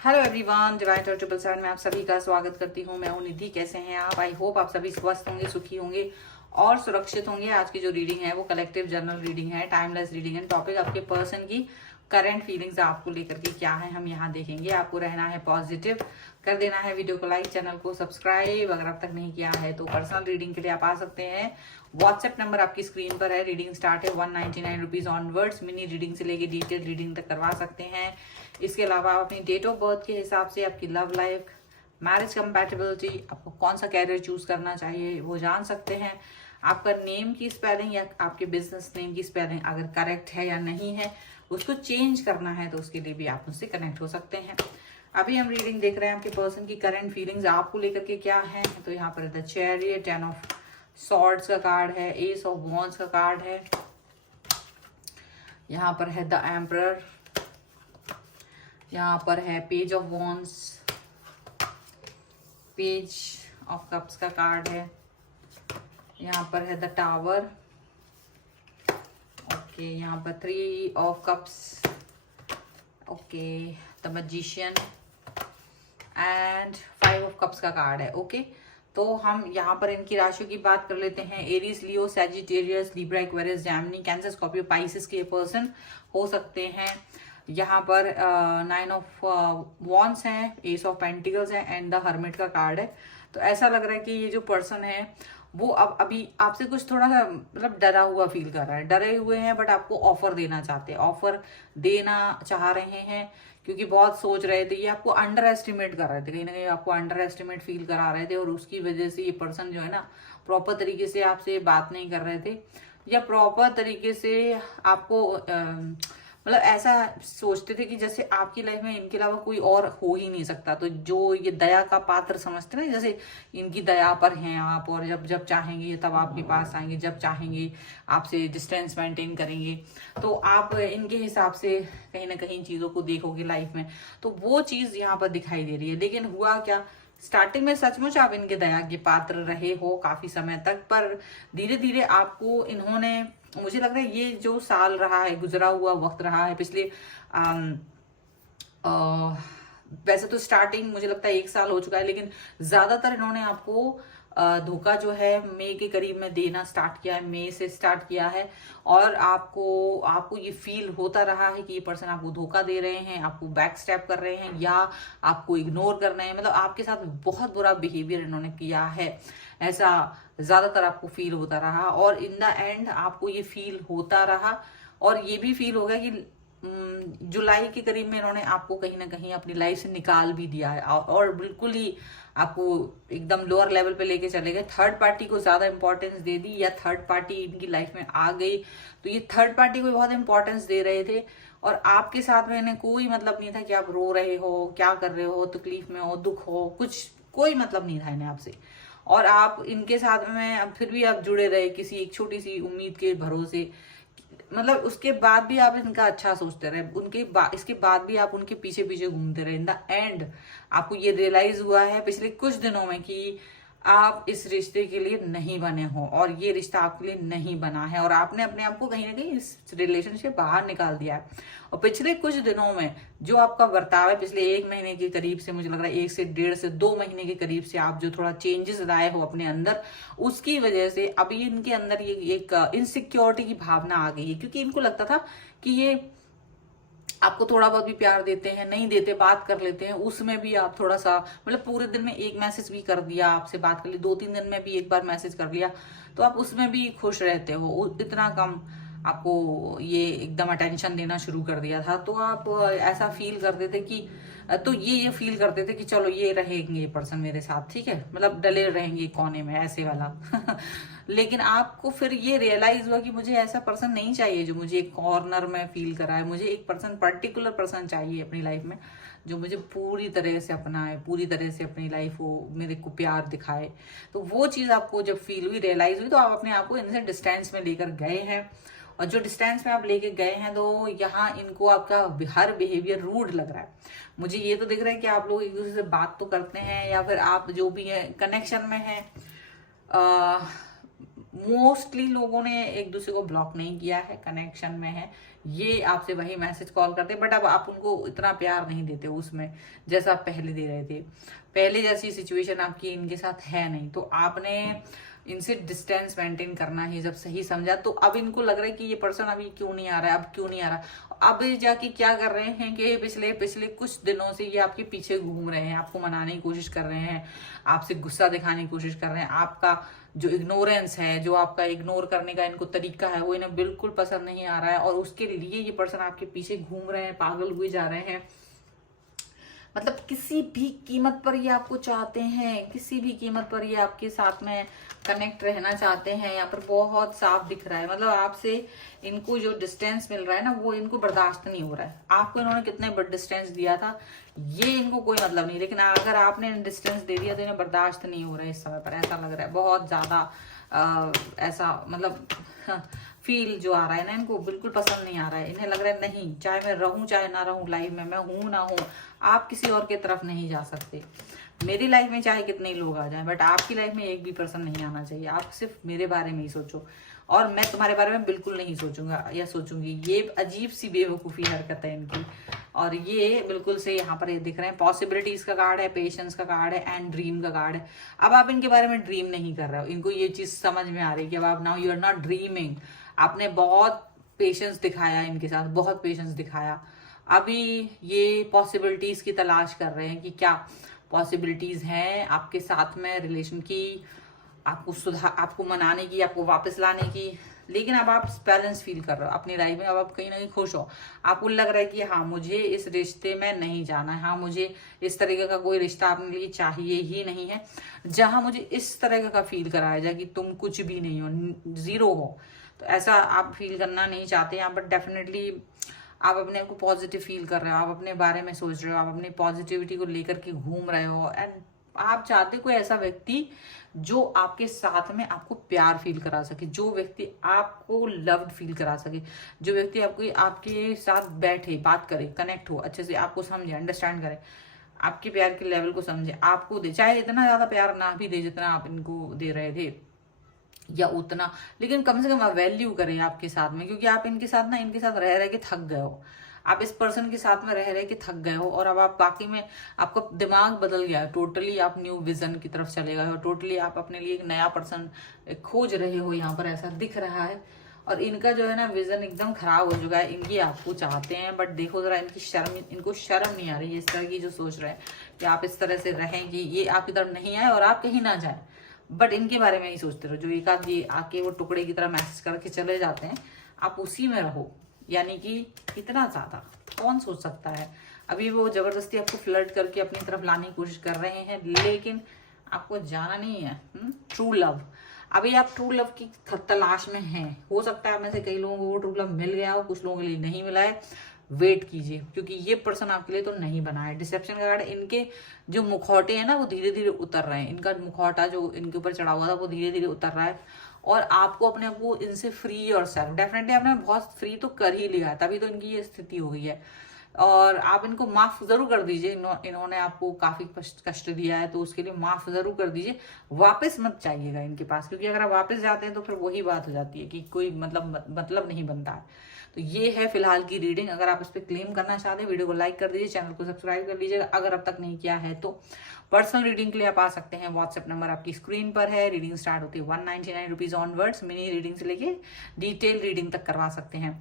Hello everyone, divine triple seven में आप सभी का स्वागत करती हूँ। मैं हूँ निधि। कैसे हैं आप? आई होप आप सभी स्वस्थ होंगे, सुखी होंगे और सुरक्षित होंगे। आज की जो रीडिंग है वो कलेक्टिव जर्नल रीडिंग है, टाइमलेस रीडिंग है। टॉपिक आपके पर्सन की करंट फीलिंग्स आपको लेकर के क्या है हम यहाँ देखेंगे। आपको रहना है पॉजिटिव, कर देना है वीडियो को लाइक, चैनल को सब्सक्राइब अगर अब तक नहीं किया है तो। पर्सनल रीडिंग के लिए आप आ सकते हैं। व्हाट्सएप नंबर आपकी स्क्रीन पर है। रीडिंग स्टार्ट है 199 रुपीज ऑनवर्ड्स। मिनी रीडिंग से लेके डिटेल रीडिंग तक करवा सकते हैं। इसके अलावा आप अपनी डेट ऑफ बर्थ के हिसाब से आपकी लव लाइफ, मैरिज कंपैटिबिलिटी, आपको कौन सा कैरियर चूज करना चाहिए वो जान सकते हैं। आपका नेम की स्पेलिंग या आपके बिजनेस नेम की स्पेलिंग अगर करेक्ट है या नहीं है, उसको चेंज करना है तो उसके लिए भी आप मुझसे कनेक्ट हो सकते हैं। अभी हम रीडिंग देख रहे हैं आपके पर्सन की करंट फीलिंग्स आपको लेकर के क्या है। तो यहाँ पर द चैरियट, 10 ऑफ सॉर्ड्स का कार्ड है, एस ऑफ वॉन्ड्स का कार्ड है, यहाँ पर है द एम्परर, यहाँ पर है page of wands, page of cups का कार्ड है, यहाँ पर है द टावर, ओके, यहाँ पर 3 of cups, okay, the magician and 5 of cups का कार्ड है। ओके, तो हम यहाँ पर इनकी राशियों की बात कर लेते हैं। Aries, Leo, Sagittarius, Libra, Aquarius, Gemini, Cancer, Scorpio, Pisces के पर्सन हो सकते हैं। यहाँ पर 9 ऑफ वॉन्ड्स हैं, एस ऑफ पेंटिकल्स है एंड द हर्मिट का कार्ड है। तो ऐसा लग रहा है कि ये जो पर्सन है वो अब अभी आपसे कुछ थोड़ा सा मतलब डरा हुआ फील कर रहा है। डरे हुए हैं बट आपको ऑफर देना चाहते हैं, ऑफर देना चाह रहे हैं क्योंकि बहुत सोच रहे थे। ये आपको अंडर एस्टिमेट कर रहे थे, कहीं ना कहीं आपको अंडर एस्टिमेट फील करा रहे थे और उसकी वजह से ये पर्सन जो है ना प्रॉपर तरीके से आपसे बात नहीं कर रहे थे या प्रॉपर तरीके से आपको मतलब ऐसा सोचते थे कि जैसे आपकी लाइफ में इनके अलावा कोई और हो ही नहीं सकता। तो जो ये दया का पात्र समझते ना, जैसे इनकी दया पर हैं आप और जब जब चाहेंगे तब आपके पास आएंगे, जब चाहेंगे आपसे डिस्टेंस मेंटेन करेंगे। तो आप इनके हिसाब से कहीं ना कहीं चीजों को देखोगे लाइफ में, तो वो चीज यहाँ पर दिखाई दे रही है। लेकिन हुआ क्या, स्टार्टिंग में सचमुच आप इनके दया के पात्र रहे हो काफी समय तक, पर धीरे धीरे आपको इन्होंने, मुझे लग रहा है ये जो साल रहा है, गुजरा हुआ वक्त रहा है पिछले वैसे तो स्टार्टिंग मुझे लगता है 1 साल हो चुका है, लेकिन ज्यादातर इन्होंने आपको धोखा जो है मई के करीब में देना स्टार्ट किया है, मई से स्टार्ट किया है। और आपको ये फील होता रहा है कि ये पर्सन आपको धोखा दे रहे हैं, आपको बैक स्टेप कर रहे हैं या आपको इग्नोर कर रहे हैं। मतलब आपके साथ बहुत बुरा बिहेवियर इन्होंने किया है, ऐसा ज्यादातर आपको फील होता रहा। और इन द एंड आपको ये फील होता रहा और ये भी फील हो गया कि जुलाई के करीब में इन्होंने आपको कहीं ना कहीं अपनी लाइफ से निकाल भी दिया है और बिल्कुल ही आपको एकदम लोअर लेवल पे लेके चले गए। थर्ड पार्टी को ज्यादा इंपॉर्टेंस दे दी या थर्ड पार्टी इनकी लाइफ में आ गई। तो ये थर्ड पार्टी को बहुत इंपॉर्टेंस दे रहे थे और आपके साथ में इन्हें कोई मतलब नहीं था कि आप रो रहे हो, क्या कर रहे हो, तकलीफ में हो, दुख हो, कुछ कोई मतलब नहीं था इन्हें आपसे। और आप इनके साथ में अब फिर भी आप जुड़े रहे किसी एक छोटी सी उम्मीद के भरोसे। मतलब उसके बाद भी आप इनका अच्छा सोचते रहे, इसके बाद भी आप उनके पीछे पीछे घूमते रहे। इन द एंड आपको ये रियलाइज हुआ है पिछले कुछ दिनों में कि आप इस रिश्ते के लिए नहीं बने हो और ये रिश्ता आपके लिए नहीं बना है और आपने अपने आप को कहीं ना कहीं इस रिलेशनशिप से बाहर निकाल दिया है। और पिछले कुछ दिनों में जो आपका बर्ताव है, पिछले 1 महीने के करीब से, मुझे लग रहा है 1 से 1.5 से 2 महीने के करीब से आप जो थोड़ा चेंजेस लाए हो अपने अंदर, उसकी वजह से अभी इनके अंदर ये एक इनसिक्योरिटी की भावना आ गई है। क्योंकि इनको लगता था कि ये आपको थोड़ा बहुत भी प्यार देते हैं, नहीं देते, बात कर लेते हैं, उसमें भी आप थोड़ा सा मतलब पूरे दिन में एक मैसेज भी कर दिया, आपसे बात कर ली, 2-3 दिन में भी एक बार मैसेज कर लिया, तो आप उसमें भी खुश रहते हो। इतना कम आपको ये एकदम अटेंशन देना शुरू कर दिया था। तो आप ऐसा फील करते थे कि तो ये फील करते थे कि चलो ये रहेंगे पर्सन मेरे साथ, ठीक है, मतलब डले रहेंगे कोने में, ऐसे वाला लेकिन आपको फिर ये रियलाइज हुआ कि मुझे ऐसा पर्सन नहीं चाहिए जो मुझे एक कॉर्नर में फील कराए। मुझे एक पर्सन, पर्टिकुलर पर्सन चाहिए अपनी लाइफ में जो मुझे पूरी तरह से अपनाए, पूरी तरह से अपनी लाइफ को मेरे को प्यार दिखाए। तो वो चीज आपको जब फील हुई, रियलाइज हुई, तो आप अपने आप को इनसे डिस्टेंस में लेकर गए हैं। और जो डिस्टेंस में आप लेके गए हैं तो यहाँ इनको आपका हर बिहेवियर रूड लग रहा है। मुझे ये तो दिख रहा है कि आप लोग एक दूसरे से बात तो करते हैं या फिर आप जो भी है कनेक्शन में है। मोस्टली लोगों ने एक दूसरे को ब्लॉक नहीं किया है, कनेक्शन में है, ये आपसे वही मैसेज कॉल करते, बट अब आप उनको इतना प्यार नहीं देते उसमें जैसा आप पहले दे रहे थे। पहले जैसी सिचुएशन आपकी इनके साथ है नहीं, तो आपने इनसे डिस्टेंस मेंटेन करना ही जब सही समझा, तो अब इनको लग रहा है कि ये पर्सन अभी क्यों नहीं आ रहा है, अब क्यों नहीं आ रहा। अब ये जाके क्या कर रहे हैं कि पिछले पिछले कुछ दिनों से ये आपके पीछे घूम रहे हैं, आपको मनाने की कोशिश कर रहे हैं, आपसे गुस्सा दिखाने की कोशिश कर रहे हैं। आपका जो इग्नोरेंस है, जो आपका इग्नोर करने का इनको तरीका है, वो इन्हें बिल्कुल पसंद नहीं आ रहा है, और उसके लिए ये पर्सन आपके पीछे घूम रहे हैं, पागल हुए जा रहे हैं। मतलब किसी भी कीमत पर ये आपको चाहते हैं, किसी भी कीमत पर ये आपके साथ में कनेक्ट रहना चाहते हैं। यहाँ पर बहुत साफ दिख रहा है, मतलब आपसे इनको जो डिस्टेंस मिल रहा है ना, वो इनको बर्दाश्त नहीं हो रहा है। आपको इन्होंने कितने बड़ा डिस्टेंस दिया था, ये इनको कोई मतलब नहीं, लेकिन अगर आपने डिस्टेंस दे दिया तो इन्हें बर्दाश्त नहीं हो रहा है इस समय पर। ऐसा लग रहा है बहुत ज्यादा ऐसा मतलब फील जो आ रहा है ना, इनको बिल्कुल पसंद नहीं आ रहा है। इन्हें लग रहा है नहीं, चाहे मैं रहूं चाहे ना रहूं लाइफ में, मैं हूं ना हूं, आप किसी और के तरफ नहीं जा सकते। मेरी लाइफ में चाहे कितने लोग आ जाएं, बट आपकी लाइफ में एक भी पर्सन नहीं आना चाहिए। आप सिर्फ मेरे बारे में ही सोचो, और मैं तुम्हारे बारे में बिल्कुल नहीं सोचूंगा या सोचूंगी। ये अजीब सी बेवकूफ़ी हरकत है इनकी, और ये बिल्कुल से यहाँ पर ये दिख रहे हैं। पॉसिबिलिटीज का कार्ड है, पेशेंस का कार्ड है, एंड ड्रीम का कार्ड है। अब आप इनके बारे में ड्रीम नहीं कर रहे हो, इनको ये चीज समझ में आ रही है कि अब आप now you are not dreaming. आपने बहुत पेशेंस दिखाया इनके साथ, बहुत पेशेंस दिखाया। अभी ये पॉसिबिलिटीज की तलाश कर रहे हैं कि क्या पॉसिबिलिटीज हैं आपके साथ में रिलेशन की, आपको सुधार, आपको मनाने की, आपको वापस लाने की। लेकिन अब आप बैलेंस फील कर रहे हो अपनी लाइफ में, अब आप कहीं ना कहीं खुश हो। आपको लग रहा है कि हाँ मुझे इस रिश्ते में नहीं जाना है, हाँ मुझे इस तरीके का कोई रिश्ता अपने लिए चाहिए ही नहीं है जहां मुझे इस तरह का फील कराया जाए कि तुम कुछ भी नहीं हो, जीरो हो। तो ऐसा आप फील करना नहीं चाहते हैं, बट डेफिनेटली आप अपने आप को पॉजिटिव फील कर रहे हो, आप अपने बारे में सोच रहे हो, आप अपनी पॉजिटिविटी को लेकर के घूम रहे हो। एंड आप चाहते कोई ऐसा व्यक्ति जो आपके साथ में आपको प्यार फील करा सके, जो व्यक्ति आपको लव्ड फील करा सके, जो व्यक्ति आपको आपके साथ बैठे, बात करे, कनेक्ट हो, अच्छे से आपको समझे, अंडरस्टैंड करे, आपके प्यार के लेवल को समझे, आपको दे, चाहे इतना ज्यादा प्यार ना भी दे जितना आप इनको दे रहे थे या उतना, लेकिन कम से कम वैल्यू करें आपके साथ में। क्योंकि आप इनके साथ ना, इनके साथ रह रह के थक गए हो, आप इस पर्सन के साथ में रह रहे के थक गए हो, और अब आप बाकी में आपका दिमाग बदल गया है टोटली। आप न्यू विजन की तरफ चले गए हो, टोटली आप अपने लिए एक नया पर्सन खोज रहे हो, यहाँ पर ऐसा दिख रहा है। और इनका जो है ना विजन एकदम खराब हो चुका है। इनकी आपको चाहते हैं, बट देखो जरा इनकी शर्म, इनको शर्म नहीं आ रही है इस तरह की जो सोच रहे हैं कि आप इस तरह से रहें कि ये आपकी तरफ नहीं आए और आप कहीं ना जाए, बट इनके बारे में ही सोचते रहो। जो एक आध ये आके वो टुकड़े की तरह मैसेज करके चले जाते हैं, आप उसी में रहो। यानी कि इतना ज्यादा कौन सोच सकता है। अभी वो जबरदस्ती आपको फ्लर्ट करके अपनी तरफ लाने की कोशिश कर रहे हैं, लेकिन आपको जाना नहीं है ट्रू लव। अभी आप ट्रू लव की तलाश में हैं। हो सकता है आप में से कई लोगों को वो ट्रू लव मिल गया हो, कुछ लोगों के लिए नहीं मिला है। वेट कीजिए, क्योंकि ये पर्सन आपके लिए तो नहीं बना है। डिसेप्शन का कार्ड, इनके जो मुखौटे हैं ना वो धीरे धीरे उतर रहे हैं। इनका मुखौटा जो इनके ऊपर चढ़ा हुआ था वो धीरे धीरे उतर रहा है, और आपको अपने आप को इनसे फ्री और सेल्फ, डेफिनेटली आपने बहुत फ्री तो कर ही लिया, तभी तो इनकी ये स्थिति हो गई है। और आप इनको माफ जरूर कर दीजिए। इन्होंने आपको काफी कष्ट दिया है, तो उसके लिए माफ जरूर कर दीजिए। वापस मत जाइएगा इनके पास, क्योंकि अगर आप वापस जाते हैं तो फिर वही बात हो जाती है कि कोई मतलब नहीं बनता है। तो ये है फिलहाल की रीडिंग। अगर आप इस पर क्लेम करना चाहते हैं, वीडियो को लाइक कर दीजिए, चैनल को सब्सक्राइब कर लीजिएगा अगर अब तक नहीं किया है तो। पर्सनल रीडिंग के लिए आप आ सकते हैं, व्हाट्सएप नंबर आपकी स्क्रीन पर है। रीडिंग स्टार्ट होती है 199 रुपीज ऑनवर्ड्स। मिनी रीडिंग से लेके डिटेल रीडिंग तक करवा सकते हैं।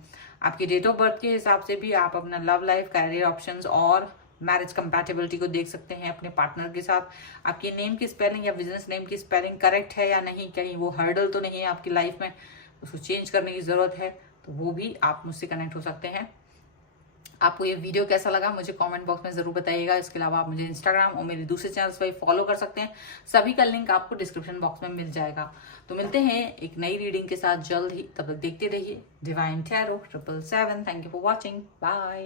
आपकी डेट ऑफ बर्थ के हिसाब से भी आप अपना लव लाइफ, कैरियर ऑप्शंस और मैरिज कंपैटिबिलिटी को देख सकते हैं अपने पार्टनर के साथ। आपके नेम की स्पेलिंग या बिजनेस नेम की स्पेलिंग करेक्ट है या नहीं, कहीं वो हर्डल तो नहीं है आपकी लाइफ में, उसको चेंज करने की जरूरत है, तो वो भी आप मुझसे कनेक्ट हो सकते हैं। आपको ये वीडियो कैसा लगा मुझे कमेंट बॉक्स में जरूर बताइएगा। इसके अलावा आप मुझे इंस्टाग्राम और मेरे दूसरे चैनल्स पर फॉलो कर सकते हैं, सभी का लिंक आपको डिस्क्रिप्शन बॉक्स में मिल जाएगा। तो मिलते हैं एक नई रीडिंग के साथ जल्द ही, तब तक देखते रहिए divine tarot 777। Thank you for watching, bye.